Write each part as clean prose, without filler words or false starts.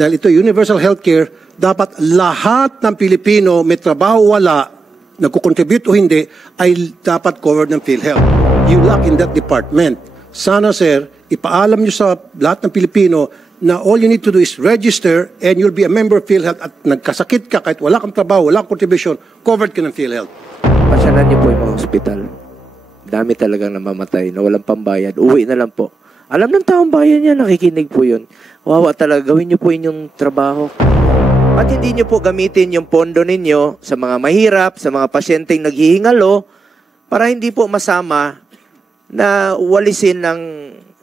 dahil ito universal healthcare, dapat lahat ng Pilipino, may trabaho wala, nagkukontribute o hindi, ay dapat covered ng PhilHealth. You lack in that department. Sana, sir, ipaalam nyo sa lahat ng Pilipino na all you need to do is register and you'll be a member of PhilHealth at nagkasakit ka kahit wala kang trabaho, wala kang contribution, covered ka ng PhilHealth. Pasyalan niyo po yung mga hospital. Dami talagang namamatay na walang pambayad. Uwi na lang po. Alam ng taong bayan yan, nakikinig po yun. Wawa talaga, gawin niyo po inyong trabaho. At hindi niyo po gamitin yung pondo ninyo sa mga mahirap, sa mga pasyenteng naghihingalo, para hindi po masama na walisin ng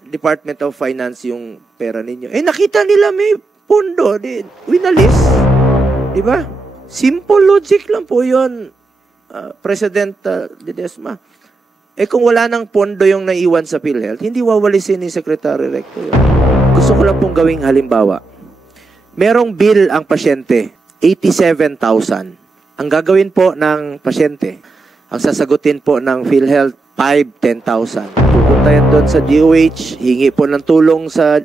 Department of Finance yung pera ninyo. Eh nakita nila may pondo, winalis. Di ba? Simple logic lang po yun, President Ledesma. Eh kung wala nang pondo yung naiwan sa PhilHealth, hindi wawalisin ni Secretary Recto yun. Gusto ko lang pong gawing halimbawa. Merong bill ang pasyente, 87,000. Ang gagawin po ng pasyente, ang sasagutin po ng PhilHealth, 10,000. Pupunta yan doon sa DOH, hingi po ng tulong sa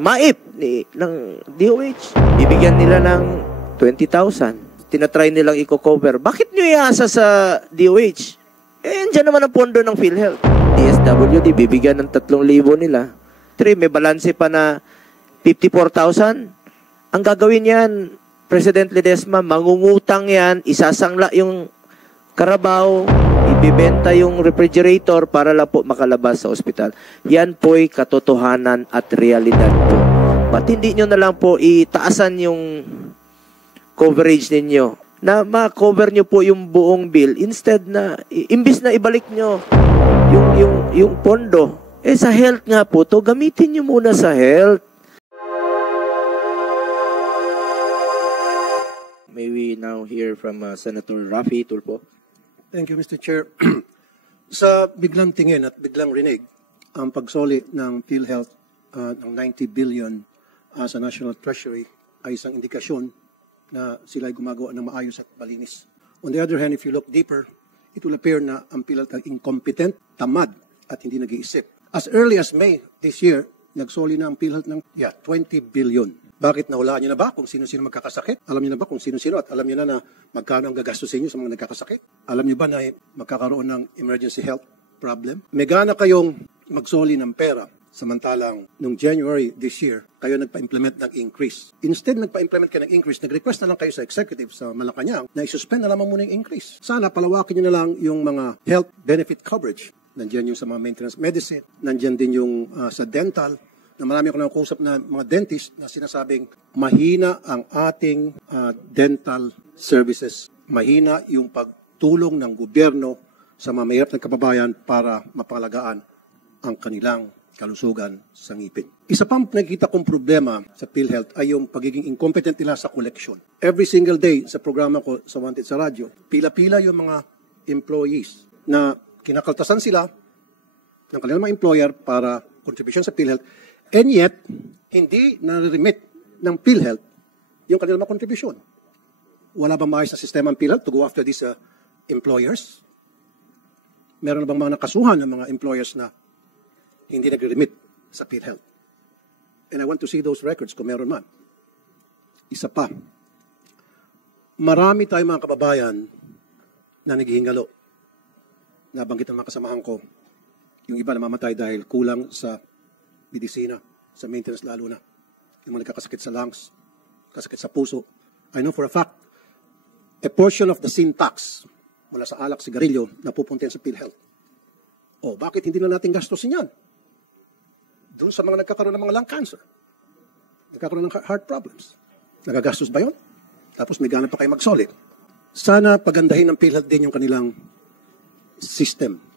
MAIP ng DOH. Bibigyan nila ng 20,000. Tinatry nilang i-cover. Bakit nyo iasa sa DOH? Eh, dyan naman ang pondo ng PhilHealth. DSWD, bibigyan ng 3,000 nila. 3, may balanse pa na 54,000. Ang gagawin yan, President Ledesma, mangungutang yan, isasangla yung karabaw, ibibenta yung refrigerator para lang po makalabas sa ospital. Yan po'y katotohanan at realidad po. Ba't hindi nyo na lang po itaasan yung coverage ninyo? Na ma-cover nyo po yung buong bill instead na, imbis na ibalik nyo yung pondo, eh sa health nga po to, gamitin nyo muna sa health. May we now hear from Senator Raffy Tulfo. Thank you, Mr. Chair. Sa biglang tingin at biglang rinig, ang pagsoli ng PhilHealth ng 90 billion sa National Treasury ay isang indikasyon na sila ay gumagawa ng maayos at malinis. On the other hand, if you look deeper, it will appear na ang PhilHealth ay incompetent, tamad, at hindi nag-iisip. As early as May this year, nagsoli na ang PhilHealth ng 20 billion. Bakit nahulaan niyo na ba kung sino-sino magkakasakit? Alam niyo na ba kung sino-sino at alam niyo na magkano ang gagastusin niyo sa mga nagkakasakit? Alam niyo ba na magkakaroon ng emergency health problem? May gana kayong magsoli ng pera. Samantalang, nung January this year, kayo nagpa-implement ng increase. Instead, nagpa-implement kayo ng increase, nag-request na lang kayo sa executive sa Malacanang na isuspend na lamang muna yung increase. Sana palawakin nyo na lang yung mga health benefit coverage. Nandiyan yung sa mga maintenance medicine, nandiyan din yung sa dental, na marami ako nakakusap na mga dentist na sinasabing mahina ang ating dental services. Mahina yung pagtulong ng gobyerno sa mga mahirap na kababayan para mapangalagaan ang kanilang kalusugan sa ngipin. Isa pang nakikita kong problema sa PhilHealth ay yung pagiging incompetent nila sa collection. Every single day sa programa ko sa Wanted sa radyo, pila-pila yung mga employees na kinakaltasan sila ng kanilang mga employer para contribution sa PhilHealth, and yet, hindi na-remit ng PhilHealth yung kanilang mga contribution. Wala bang maayos na sistema ng PhilHealth to go after these employers? Meron na bang mga nakasuhan ng mga employers na hindi nag-remit sa PhilHealth? And I want to see those records kung meron man. Isa pa, marami tayong mga kababayan na naghihingalo. Nabanggit ng mga kasamahan ko, yung iba namamatay dahil kulang sa medisina, sa maintenance lalo na. Yung mga nagkakasakit sa lungs, kasakit sa puso. I know for a fact, a portion of the sin tax mula sa alak, sigarilyo, napupunta sa PhilHealth. O, bakit hindi na natin gastusin yan? Doon sa mga nagkakaroon ng mga lung cancer, nagkakaroon ng heart problems. Nagagastos ba yun? Tapos may gana pa kayo magsoli. Sana pagandahin ng PhilHealth din yung kanilang system.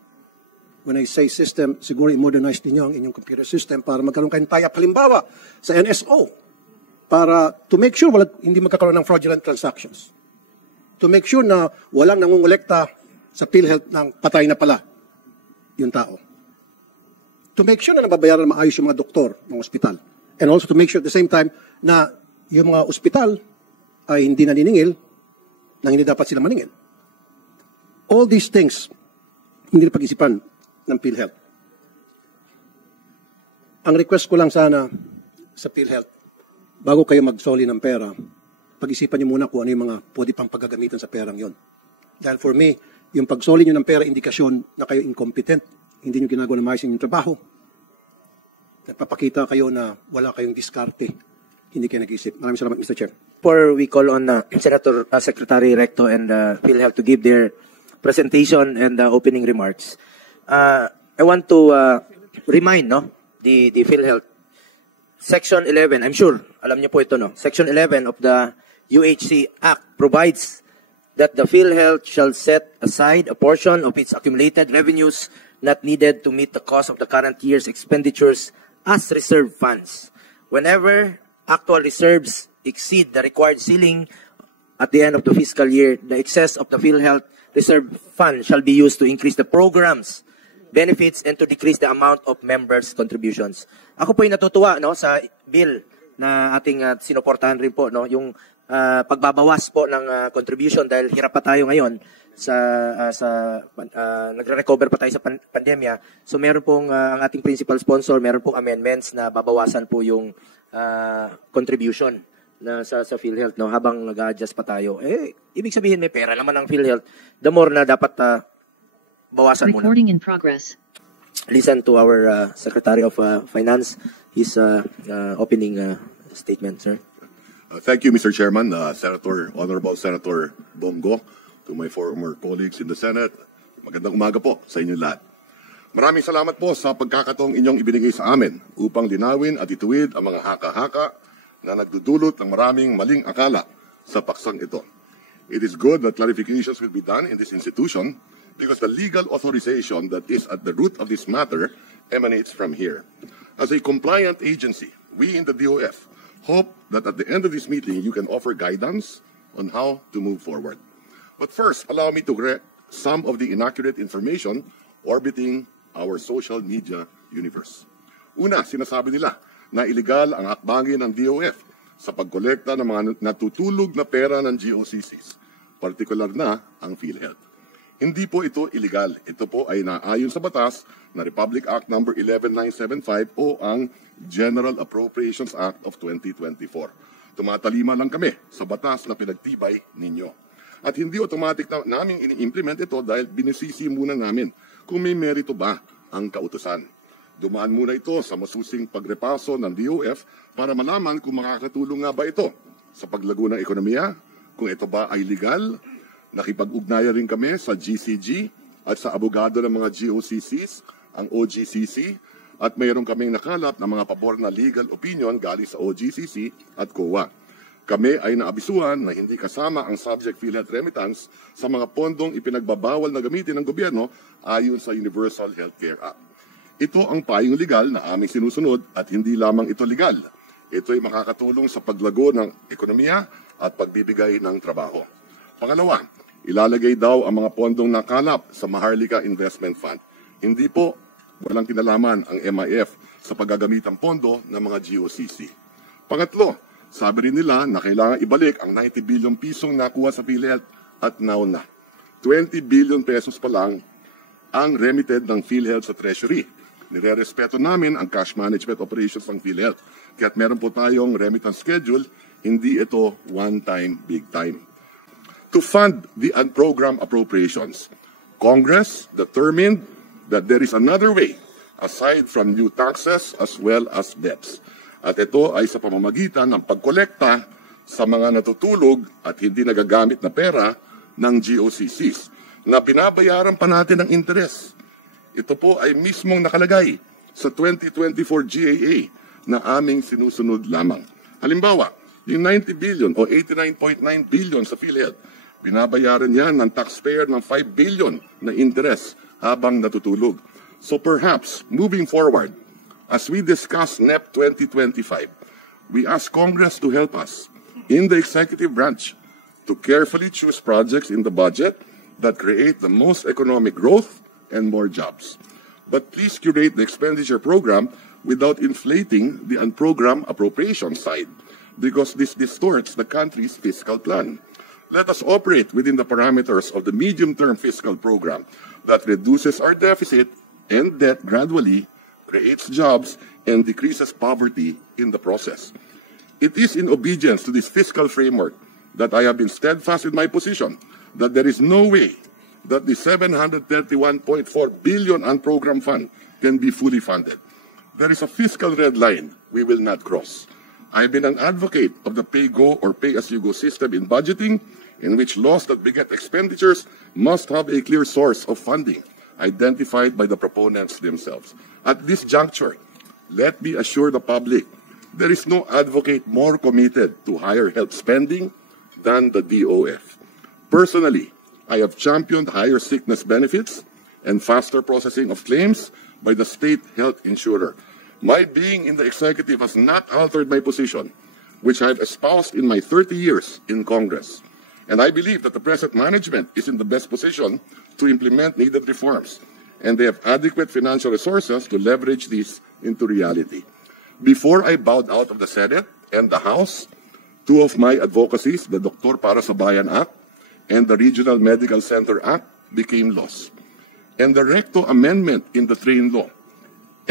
When I say system, siguro i-modernize din nyo ang inyong computer system para magkaroon kayong tie-up. Halimbawa, sa NSO, para to make sure hindi magkakaroon ng fraudulent transactions. To make sure na walang nangungulekta sa PhilHealth ng patay na pala yung tao. To make sure na nababayaran na maayos yung mga doktor, mga ospital. And also to make sure at the same time na yung mga ospital ay hindi naniningil nang hindi dapat sila maningil. All these things, hindi na pag-isipan ng PhilHealth. Ang request ko lang sana sa PhilHealth, bago kayo magsoli ng pera, pag-isipan niyo muna kung ano yung mga pwede pang paggagamitan sa perang yon. Dahil for me, yung pagsoli niyo ng pera, indikasyon na kayo incompetent, hindi niyo ginagawa na maayos yung trabaho. Nagpapakita kayo na wala kayong diskarte, hindi kayo nag-isip. Maraming salamat, Mr. Chair. Before we call on Senator Secretary Recto and PhilHealth to give their presentation and opening remarks, I want to remind the PhilHealth Section 11. I'm sure alam niyo po ito, no? Section 11 of the UHC Act provides that the PhilHealth shall set aside a portion of its accumulated revenues not needed to meet the cost of the current year's expenditures as reserve funds. Whenever actual reserves exceed the required ceiling at the end of the fiscal year, the excess of the PhilHealth reserve fund shall be used to increase the program's benefits and to decrease the amount of members' contributions. Ako po yung natutuwa sa bill na ating sinuportahan rin po, yung pagbabawas po ng contribution dahil hirap pa tayo ngayon nagre-recover pa tayo sa pandemya. So meron pong ang ating principal sponsor, meron pong amendments na babawasan po yung contribution na sa PhilHealth habang nag-adjust pa tayo. Ibig sabihin may pera naman ang PhilHealth. The more na dapat bawasan muna. Recording in progress. Listen to our Secretary of Finance, his opening statement, sir. Thank you, Mr. Chairman, Honorable Senator Bongo, to my former colleagues in the Senate. Magandang umaga po sa inyo lahat. Maraming salamat po sa pagkakataong inyong ibinigay sa amin upang linawin at ituwid ang mga haka-haka na nagdudulot ng maraming maling akala sa paksang ito. It is good that clarifications will be done in this institution because the legal authorization that is at the root of this matter emanates from here. As a compliant agency, we in the DOF hope that at the end of this meeting, you can offer guidance on how to move forward. But first, allow me to correct some of the inaccurate information orbiting our social media universe. Una, sinasabi nila na illegal ang hakbangin ng DOF sa pagkolekta ng mga natutulog na pera ng GOCCs, partikular na ang PhilHealth. Hindi po ito illegal. Ito po ay naayon sa batas na Republic Act No. 11975 o ang General Appropriations Act of 2024. Tumatalima lang kami sa batas na pinagtibay ninyo. At hindi automatic na naming ini-implement ito dahil binisisi muna namin kung may merito ba ang kautusan. Dumaan muna ito sa masusing pagrepaso ng DOF para malaman kung makakatulong nga ba ito sa paglago ng ekonomiya, kung ito ba ay legal. Nakipag-ugnayan rin kami sa GCG at sa abogado ng mga GOCCs, ang OGCC, at mayroon kaming nakalap ng mga pabor na legal opinion galing sa OGCC at COA. Kami ay naabisuhan na hindi kasama ang subject PhilHealth remittance sa mga pondong ipinagbabawal na gamitin ng gobyerno ayon sa Universal Healthcare Act. Ito ang payong legal na aming sinusunod at hindi lamang ito legal. Ito ay makakatulong sa paglago ng ekonomiya at pagbibigay ng trabaho. Pangalawa, ilalagay daw ang mga pondong nakalap sa Maharlika Investment Fund. Hindi po, walang kinalaman ang MIF sa paggagamit ng pondo ng mga GOCC. Pangatlo, sabi rin nila na kailangan ibalik ang 90 billion pisong nakuha sa PhilHealth at now na. 20 billion pesos pa lang ang remitted ng PhilHealth sa Treasury. Nire-respeto namin ang cash management operations ng PhilHealth. Kaya't meron po tayong remittance schedule, hindi ito one-time, big time. To fund the unprogrammed appropriations, Congress determined that there is another way aside from new taxes as well as debts. At ito ay sa pamamagitan ng pagkolekta sa mga natutulog at hindi nagagamit na pera ng GOCCs na binabayaran pa natin ng interes. Ito po ay mismong nakalagay sa 2024 GAA na aming sinusunod lamang. Halimbawa, yung 90 billion o 89.9 billion sa PhilHealth, binabayaran yan ng taxpayer ng 5 billion na interest habang natutulog. So perhaps, moving forward, as we discuss NEP 2025, we ask Congress to help us in the executive branch to carefully choose projects in the budget that create the most economic growth and more jobs. But please curate the expenditure program without inflating the unprogrammed appropriation side, because this distorts the country's fiscal plan. Let us operate within the parameters of the medium-term fiscal program that reduces our deficit and debt gradually, creates jobs, and decreases poverty in the process. It is in obedience to this fiscal framework that I have been steadfast in my position that there is no way that the 731.4 billion unprogrammed fund can be fully funded. There is a fiscal red line we will not cross. I've been an advocate of the pay-go or pay-as-you-go system in budgeting, in which laws that beget expenditures must have a clear source of funding identified by the proponents themselves. At this juncture, let me assure the public there is no advocate more committed to higher health spending than the DOF. Personally, I have championed higher sickness benefits and faster processing of claims by the state health insurer. My being in the executive has not altered my position, which I have espoused in my 30 years in Congress. And I believe that the present management is in the best position to implement needed reforms, and they have adequate financial resources to leverage these into reality. Before I bowed out of the Senate and the House, two of my advocacies, the Doktor Para sa Bayan Act and the Regional Medical Center Act, became laws. And the Recto Amendment in the Train Law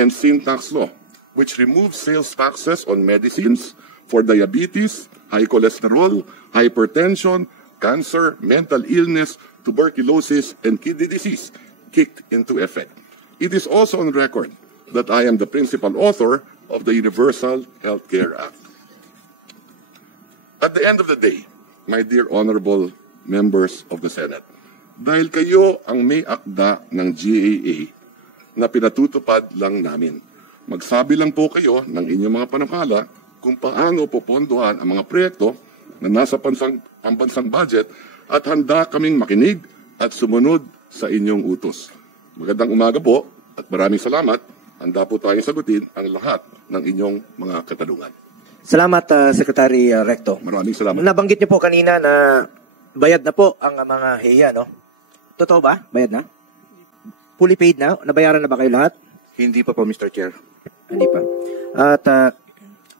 and Sin Tax Law, which removes sales taxes on medicines for diabetes, high cholesterol, hypertension, cancer, mental illness, tuberculosis, and kidney disease, kicked into effect. It is also on record that I am the principal author of the Universal Health Care Act. At the end of the day, my dear honorable members of the Senate, dahil kayo ang may akda ng GAA na pinatutupad lang namin, magsabi lang po kayo ng inyong mga panukala kung paano popondohan ang mga proyekto na nasa pambansang budget at handa kaming makinig at sumunod sa inyong utos. Magandang umaga po at maraming salamat. Handa po tayong sagutin ang lahat ng inyong mga katanungan. Salamat, Secretary Recto. Maraming salamat. Nabanggit niyo po kanina na bayad na po ang mga HEA, no? Totoo ba? Bayad na? Fully paid na? Nabayaran na ba kayo lahat? Hindi pa po, Mr. Chair. Hindi pa. At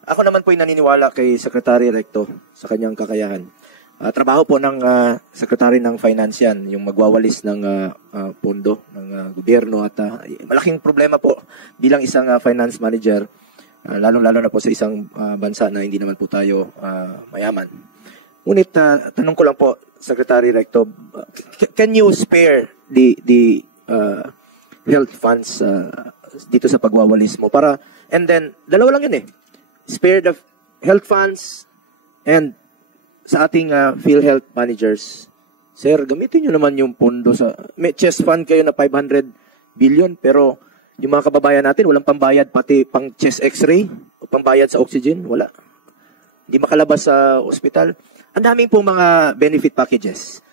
ako naman po ay naniniwala kay Secretary Recto sa kanyang kakayahan. Trabaho po ng Secretary ng Finance yan, yung magwawalis ng pondo ng gobyerno at malaking problema po bilang isang finance manager, lalong-lalo na po sa isang bansa na hindi naman po tayo mayaman. Ngunit tanong ko lang po, Secretary Recto, can you spare the health funds dito sa pagwawalis mo para, and then dalawa lang yun eh, spare the health funds and sa ating PhilHealth managers, sir, gamitin nyo naman yung pondo sa, may chest fund kayo na 500 billion, pero yung mga kababayan natin, walang pambayad, pati pang chest x-ray, o pambayad sa oxygen, wala. Hindi makalabas sa ospital. Ang daming pong mga benefit packages.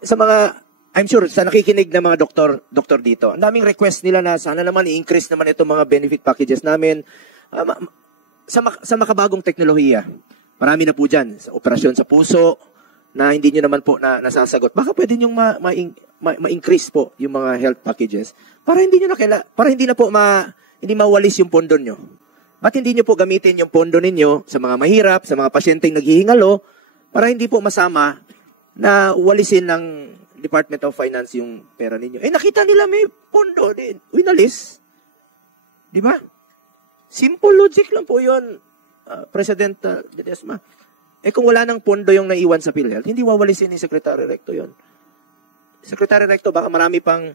Sa mga, I'm sure, sa nakikinig ng mga doktor dito, ang daming request nila na sana naman i-increase naman itong mga benefit packages namin. Sa makabagong teknolohiya, marami na po dyan, sa operasyon sa puso, na hindi nyo naman po nasasagot. Baka pwede nyo ma-increase po yung mga health packages para hindi nyo hindi na po hindi mawalis yung pondo nyo. Ba't hindi nyo po gamitin yung pondo ninyo sa mga mahirap, sa mga pasyenteng naghihingalo, para hindi po masama na walisin ng Department of Finance yung pera ninyo. Eh, nakita nila may pondo din. Winalis. Di ba? Simple logic lang po yun. President Ledesma. Eh kung wala nang pondo yung naiwan sa PhilHealth, hindi wawalisin ni Secretary Recto yon. Secretary Recto, baka marami pang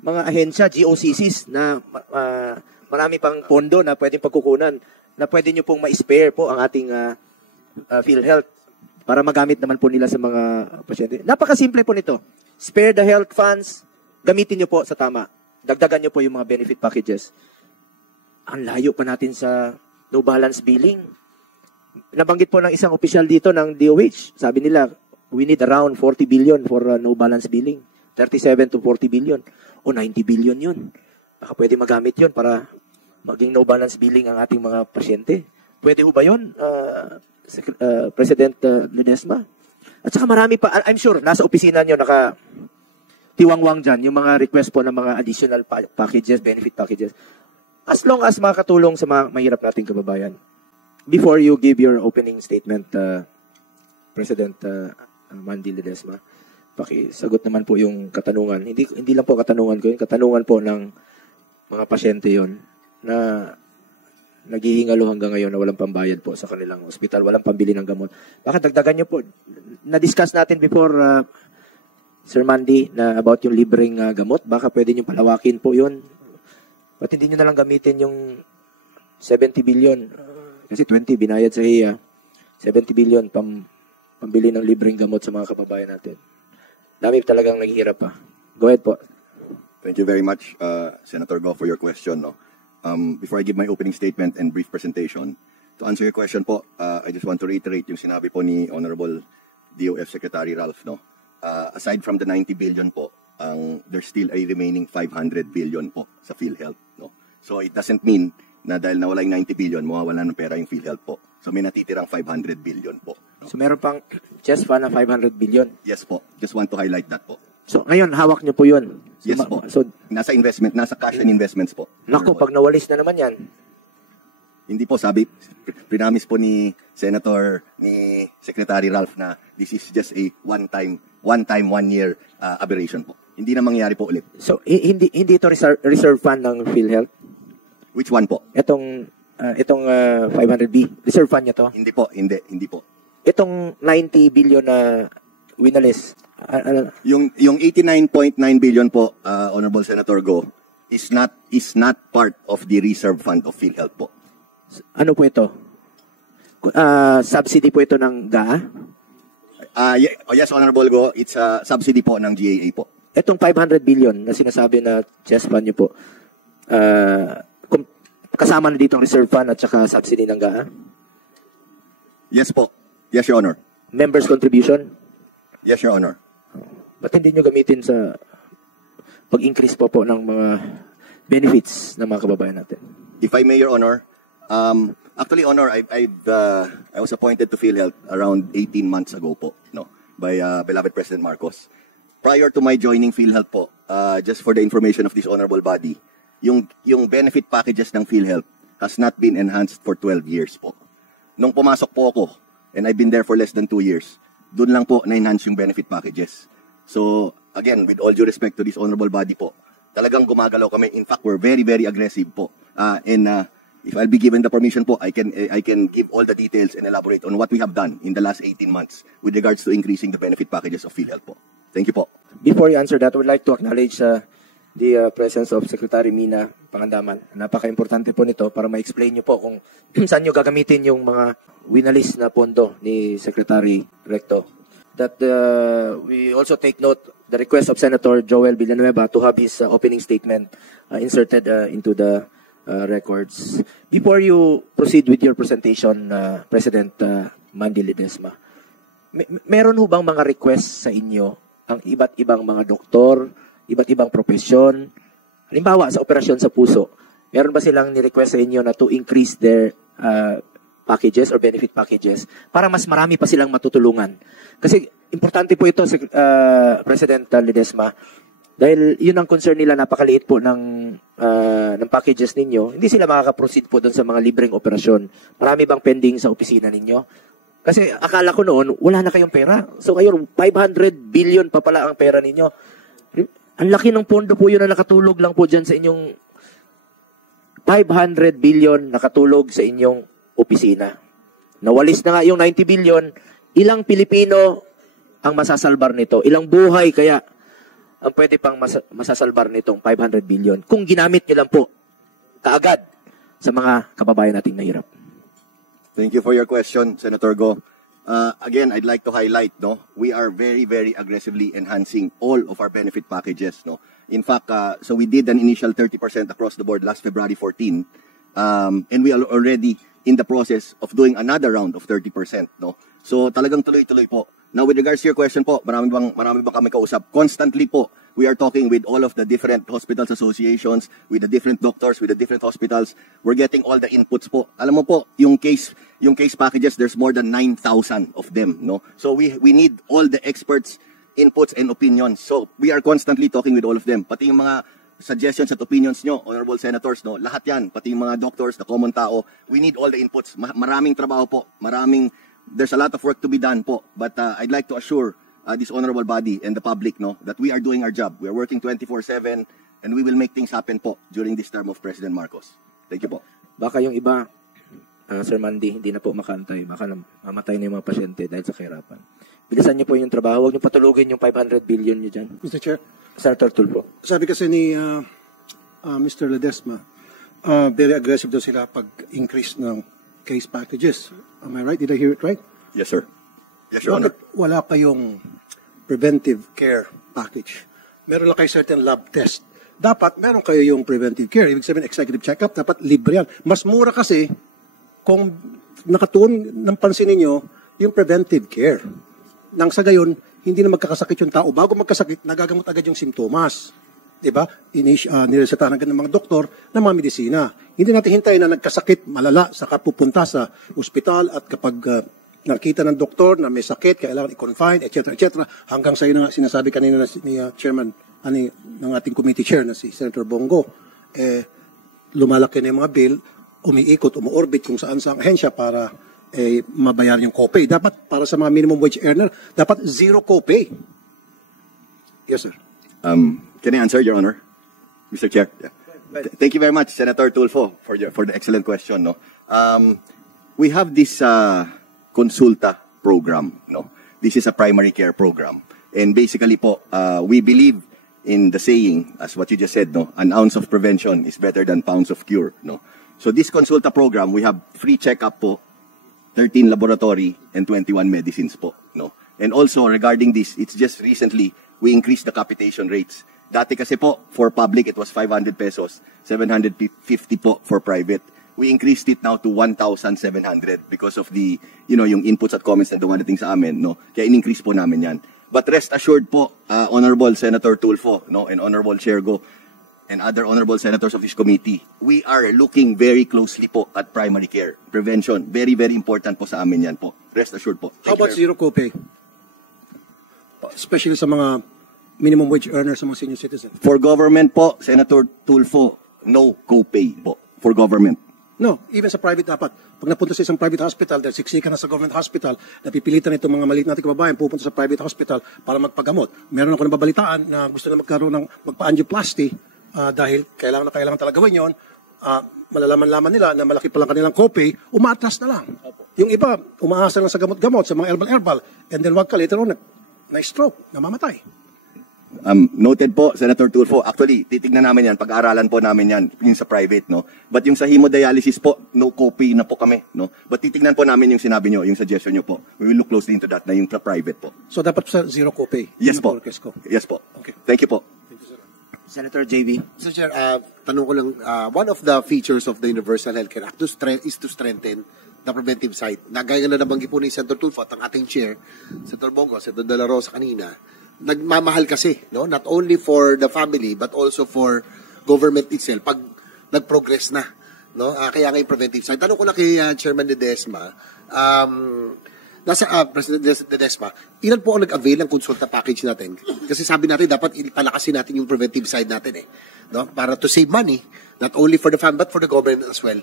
mga ahensya, GOCCs, na marami pang pondo na pwedeng pagkukunan, na pwede nyo pong ma-spare po ang ating PhilHealth para magamit naman po nila sa mga pasyente. Napakasimple po nito. Spare the health funds, gamitin nyo po sa tama. Dagdagan nyo po yung mga benefit packages. Ang layo pa natin sa no balance billing. Nabanggit po ng isang opisyal dito ng DOH. Sabi nila, we need around 40 billion for no balance billing. 37 to 40 billion. O 90 billion yun. Baka pwede magamit yun para maging no balance billing ang ating mga pasyente. Pwede ho ba yun, President Ledesma? At saka marami pa, I'm sure, nasa opisina nyo tiwangwang dyan, yung mga request po ng mga additional packages, benefit packages. As long as makakatulong sa mga mahirap nating kababayan. Before you give your opening statement, President Mandy Ledesma, pakisagot naman po yung katanungan. Hindi lang po katanungan ko, yung katanungan po ng mga pasyente yon na naghihingalo hanggang ngayon na walang pambayad po sa kanilang ospital, walang pambili ng gamot. Baka dagdagan nyo po. Na-discuss natin before, Sir Mandy, na about yung libreng gamot. Baka pwede nyo palawakin po yun. Ba't hindi nyo nalang gamitin yung 70 billion? Kasi 20 binayad sa HIA. 70 billion pambili ng libreng gamot sa mga kababayan natin. Dami talagang naghihirap pa. Go ahead po. Thank you very much, Senator Go, for your question. No? Before I give my opening statement and brief presentation, to answer your question po, I just want to reiterate yung sinabi po ni Honorable DOF Secretary Ralph. No? Aside from the 90 billion po, there's still a remaining 500 billion po sa PhilHealth. No? So it doesn't mean na dahil nawala yung 90 billion, mawawala ng pera yung PhilHealth po. So may natitirang 500 billion po. No? So meron pang chest fund na 500 billion? Yes po. Just want to highlight that po. So ngayon, hawak nyo po yun? Yes po. So, nasa investment, nasa cash and investments po. naku, pag nawalis na naman yan. Hindi po, sabi, prinamis po ni Senator, ni Secretary Ralph na this is just a one-time, 1 year aberration po. Hindi na mangyayari po ulit. So, hindi ito reserve fund ng PhilHealth? Which one po? Itong 500B, reserve fund niya to? Hindi po, hindi po. Itong 90 billion na winalis, Yung 89.9 billion po, Honorable Senator Go, is not part of the reserve fund of PhilHealth po. ano po ito? Subsidy po ito ng GAA? Yes, Honorable Go, it's a subsidy po ng GAA po. Itong 500 billion na sinasabi na chest fund niyo po, kasama na dito ang reserve fund at saka subsidy ng GAA? Yes po. Yes, Your Honor. Members contribution? Yes, Your Honor. Ba't hindi nyo gamitin sa pag-increase po ng mga benefits ng mga kababayan natin? If I may, Your Honor, actually, Honor, I was appointed to PhilHealth around 18 months ago po, no, by beloved President Marcos. Prior to my joining PhilHealth po, just for the information of this honorable body, yung benefit packages ng PhilHealth has not been enhanced for 12 years po. Nung pumasok po ako, and I've been there for less than 2 years, doon lang po na-enhance yung benefit packages. So, again, with all due respect to this honorable body po, talagang gumagalaw kami. In fact, we're very, very aggressive po. If I'll be given the permission po, I can give all the details and elaborate on what we have done in the last 18 months with regards to increasing the benefit packages of PhilHealth po. Thank you po. Before you answer that, I would like to acknowledge the presence of Secretary Mina Pangandaman. Napaka-importante po nito para ma-explain nyo po kung saan nyo gagamitin yung mga winalis na pondo ni Secretary Recto. That we also take note the request of Senator Joel Villanueva to have his opening statement inserted into the records. Before you proceed with your presentation, President Mandy Ledesma, meron ho bang mga request sa inyo ang iba't ibang mga doktor, iba't ibang profesyon? Halimbawa, sa operasyon sa puso, meron ba silang ni-request sa inyo na to increase their packages or benefit packages para mas marami pa silang matutulungan? Kasi importante po ito, President Ledesma, dahil yun ang concern nila, napakaliit po ng packages ninyo, hindi sila makaka-proceed po doon sa mga libreng operasyon. Marami bang pending sa opisina ninyo? Kasi akala ko noon, wala na kayong pera. So ngayon, 500 billion pa pala ang pera ninyo. Ang laki ng pondo po yun na nakatulog lang po dyan sa inyong 500 billion nakatulog sa inyong opisina. Nawalis na nga yung 90 billion. Ilang Pilipino ang masasalbar nito? Ilang buhay kaya ang pwede pang masasalbar nitong 500 billion kung ginamit nyo lang po kaagad sa mga kababayan nating nahirap? Thank you for your question, Senator Go. Again, I'd like to highlight, no, we are very, very aggressively enhancing all of our benefit packages, no. In fact, so we did an initial 30% across the board last February 14, and we are already in the process of doing another round of 30%, no. So talagang tuloy-tuloy po. Now, with regards to your question po, marami bang kami kausap? Constantly po, we are talking with all of the different hospitals associations, with the different doctors, with the different hospitals. We're getting all the inputs po. Alam mo po, yung case packages, there's more than 9,000 of them, no? So we need all the experts' inputs and opinions. So we are constantly talking with all of them. Pati yung mga suggestions at opinions nyo, honorable senators, no? Lahat yan, pati yung mga doctors, the common tao, we need all the inputs. Maraming trabaho po, there's a lot of work to be done po. But I'd like to assure this honorable body and the public, no, that we are doing our job. We are working 24/7 and we will make things happen po during this term of President Marcos. Thank you po. Baka yung iba, Sir Mandy, hindi na po makantay. Baka mamatay na yung mga pasyente dahil sa kahirapan. Bilisan niyo po yung trabaho. Huwag niyo patulugin yung 500 billion niyo dyan. Mr. Chair, Senator Tulfo. sabi kasi ni Mr. Ledesma, very aggressive daw sila pag-increase ng case packages. Am I right? Did I hear it right? Yes, sir. Yes, Your Honor. Bakit wala kayong preventive care package? Meron lang kayo certain lab test. Dapat meron kayo yung preventive care. Ibig sabihin, executive check-up, dapat libre yan. Mas mura kasi kung nakatuon ng pansin ninyo yung preventive care. Nang sa gayon, hindi na magkakasakit yung tao. Bago magkasakit, nagagamot agad yung simptomas. Diba? Niresetahan agad ng mga doktor ng mga medisina. Hindi natin hintayin na nagkasakit, malala, saka pupunta sa ospital at kapag nakita ng doktor na may sakit, kailangan i-confine, etc. Hanggang sa yun na sinasabi kanina ni Chairman ng ating committee chair na si Senator Bongo, lumalaki na yung mga bill, umiikot, umuorbit kung saan sa ahensya para mabayaran yung copay. Dapat para sa mga minimum wage earner, dapat zero copay. Yes, sir. Can I answer, Your Honor? Mr. Chair? Yeah. Thank you very much, Senator Tulfo, for the excellent question. No? We have this consulta program. No? This is a primary care program. And basically po, we believe in the saying, as what you just said, no? An ounce of prevention is better than pounds of cure. No? So this consulta program, we have free checkup po, 13 laboratory, and 21 medicines po. No? And also, regarding this, it's just recently, we increased the capitation rates. Dati kasi po, for public, it was 500 pesos, 750 po for private. We increased it now to 1,700 because of the, yung inputs at comments na dumadating sa amin, no? Kaya in-increase po namin yan. But rest assured po, Honorable Senator Tulfo, no, and Honorable Chair Go, and other honorable senators of this committee, we are looking very closely po at primary care prevention. Very, very important po sa amin yan po. Rest assured po. How about zero copay? Especially sa mga minimum wage earners sa mga senior citizens. For government po, Senator Tulfo, no copay po for government. No, even sa private dapat. Pag napunta sa isang private hospital, dahil siksikan na sa government hospital, napipilitan itong mga maliit natin kababayan pupunta sa private hospital para magpagamot. Meron ako nababalitaan na gusto na magkaroon ng magpa-angioplasty dahil kailangan talaga gawin yun. Malalaman-laman nila na malaki pa lang kanilang copay, umaatras na lang. Yung iba, umaasa lang sa gamot-gamot, sa mga herbal, and then wag ka later on, na-stroke, namamatay. Noted po, Senator Tulfo. Actually, titignan namin yan, pag-aaralan po namin yan, yung sa private, no? But yung sa hemodialysis po, no copay na po kami, no? But titignan po namin yung sinabi nyo, yung suggestion nyo po. We will look closely into that na yung sa private po. So dapat sa zero copay? Yes po. Yes po. Okay. Thank you po. Senator JV. Mr. Chair, tanong ko lang, one of the features of the Universal Healthcare Act is to strengthen the preventive side. Nagaya na nabanggit po ni Senator Tulfo at ang ating chair, Senator Bongo, Senator De La Rosa kanina, nagmamahal kasi, no? Not only for the family, but also for government itself, pag nag-progress na. No? Kaya nga yung preventive side. Tanong ko lang kay Chairman Ledesma, President Ledesma, ilan po ang nag-avail ng consulta package natin? Kasi sabi natin, dapat palakasin natin yung preventive side natin no? Para to save money, not only for the family, but for the government as well.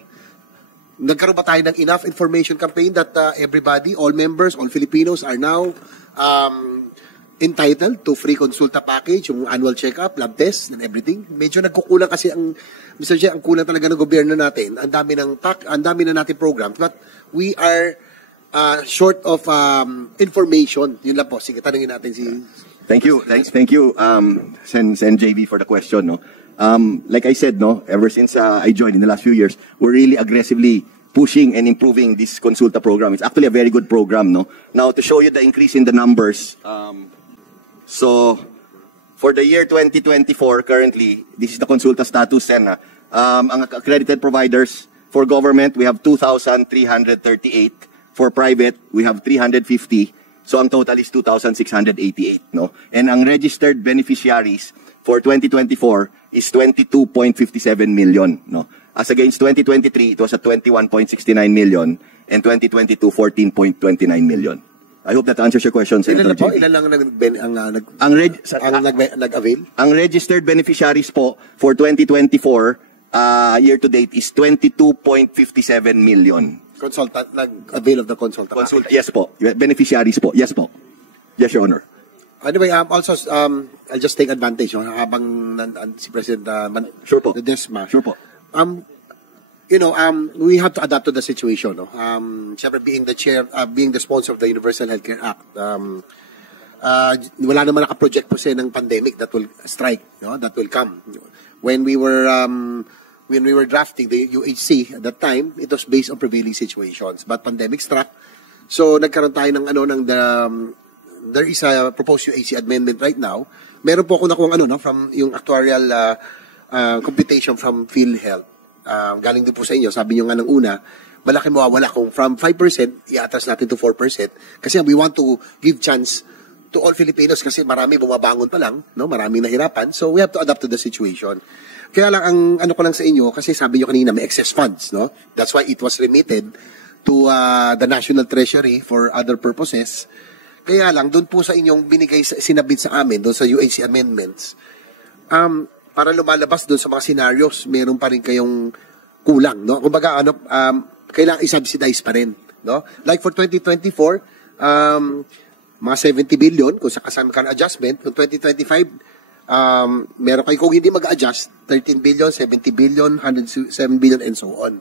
Nagkaroon ba tayo ng enough information campaign that everybody, all members, all Filipinos are now entitled to free consulta package, yung annual check-up, lab test, and everything? Medyo nagkukulang kasi Mr. Chair, ang kulang talaga ng gobyerno natin. Ang dami na natin programs, but we are short of information. Yun lang po. Sige, tanungin natin si... Thank you, Sen JV, for the question. No? Like I said, no, ever since I joined in the last few years, we're really aggressively pushing and improving this consulta program. It's actually a very good program. No? Now, to show you the increase in the numbers, so for the year 2024, currently, this is the consulta status. And ang accredited providers for government, we have 2,338. For private, we have 350. So ang total is 2,688, no? And ang registered beneficiaries for 2024 is 22.57 million, no? As against 2023, it was at 21.69 million, and 2022, 14.29 million. I hope that answers your question, Senator JV. Ilan lang nag-avail? Ang registered beneficiaries po for 2024 year to date is 22.57 million. Consultant, nag-avail of the consultant. Yes po. Beneficiaries po. Yes po. Yes, Your Honor. Anyway, also, I'll just take advantage habang si President Sure po. Ledesma. Sure po. we have to adapt to the situation. No? Siyempre, being the chair, being the sponsor of the Universal Healthcare Act, wala naman nakaproject po siya ng pandemic that will strike, that will come. When we were drafting the UHC at that time, it was based on prevailing situations. But pandemic struck, so nagkaroon tayo ng there is a proposed UHC amendment right now. Meron po ako nakuha from yung actuarial computation from PhilHealth. Galing din po sa inyo, sabi nyo nga ng una, malaki mawawala kung from 5%, i-atras natin to 4%. Kasi we want to give chance to all Filipinos kasi marami bumabangon pa lang, maraming nahirapan. So we have to adapt to the situation. Kaya lang, ang ko lang sa inyo, kasi sabi nyo kanina, may excess funds, That's why it was remitted to the National Treasury for other purposes. Kaya lang, doon po sa inyong sinabit sa amin, doon sa UHC amendments, para lumalabas doon sa mga scenarios, meron pa rin kayong kulang, Kumbaga, kailangan i-subsidize pa rin, Like for 2024, mga 70 billion, kung sa kasama ka ng adjustment, kung 2025, meron kayo kung hindi mag-adjust, 13 billion, 70 billion, 107 billion, and so on.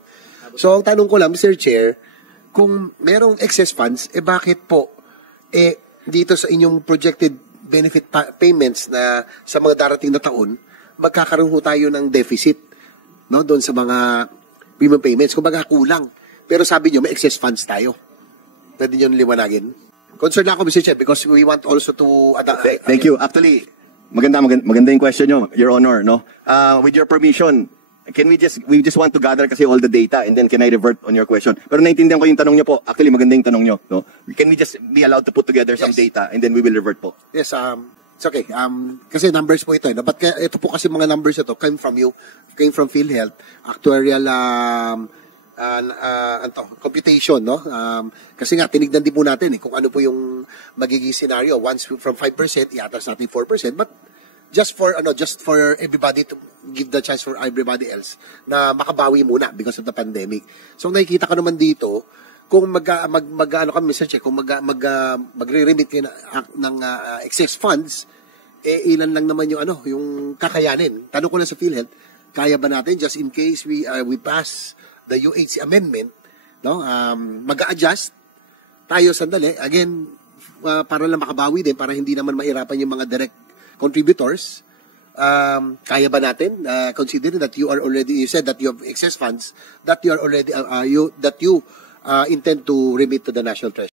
So, ang tanong ko lang, Mr. Chair, kung merong excess funds, bakit po, dito sa inyong projected benefit payments na sa mga darating na taon, magkakaroon ho tayo ng deficit, doon sa mga premium payments. Kung baga kulang. Pero sabi nyo, may excess funds tayo. Pwede nyo liwanagin? Concerned ako, Mr. Chair, because we want also to... Thank you. Actually, maganda yung question nyo, Your Honor, with your permission, we just want to gather kasi all the data and then can I revert on your question? Pero naintindihan ko yung tanong nyo po. Actually, maganda yung tanong nyo, Can we just be allowed to put together some data and then we will revert po? Yes, it's okay. Kasi numbers po ito. But ito po kasi mga numbers ito came from PhilHealth, actuarial computation, kasi nga tinignan din po natin kung ano po yung magiging scenario once from 5% iatas natin 4%, but just for everybody to give the chance for everybody else na makabawi muna because of the pandemic. So nakikita ko naman dito kung Mr. Che, kung magre-remit kayo ng excess funds, ilan lang naman yung kakayanin. Tanong ko na sa PhilHealth, kaya ba natin just in case we pass the UHC amendment, mag-a-adjust tayo sandali, again, para lang makabawi din, para hindi naman mahirapan yung mga direct contributors. Kaya ba natin, considering that you said that you have excess funds, that you are already, that you intend to remit to the National Treasury?